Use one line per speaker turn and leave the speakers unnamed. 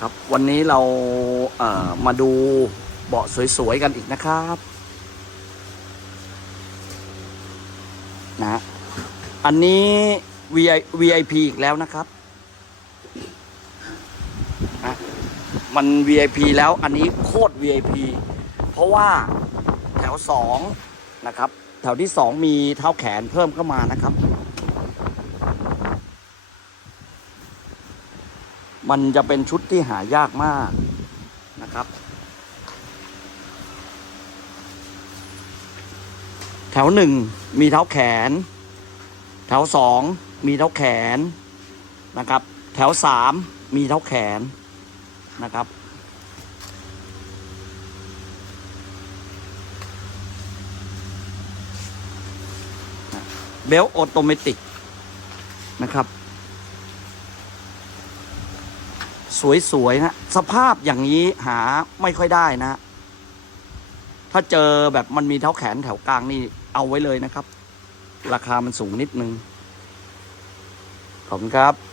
ครับ วันนี้เราเอ่อมาดูเบาะสวย ๆ กันอีกนะครับนะอันนี้ VIP อีกแล้วนะครับนะมัน VIP แล้วอันนี้โคตร VIP เพราะว่าแถวสองนะครับ แถวที่สองมีเท้าแขนเพิ่มเข้ามานะครับ มันจะเป็นชุดที่หายากมากนะครับ แถวหนึ่งมีเท้าแขน แถวสองมีเท้าแขนนะครับ แถวสามมีเท้าแขนนะครับเบลออโตเมติกนะครับ สวยๆนะสภาพอย่างนี้หาไม่ค่อยได้นะ ถ้าเจอแบบมันมีเท้าแขนแถวกลางนี่เอาไว้เลยนะครับ ราคามันสูงนิดนึง ขอบคุณครับ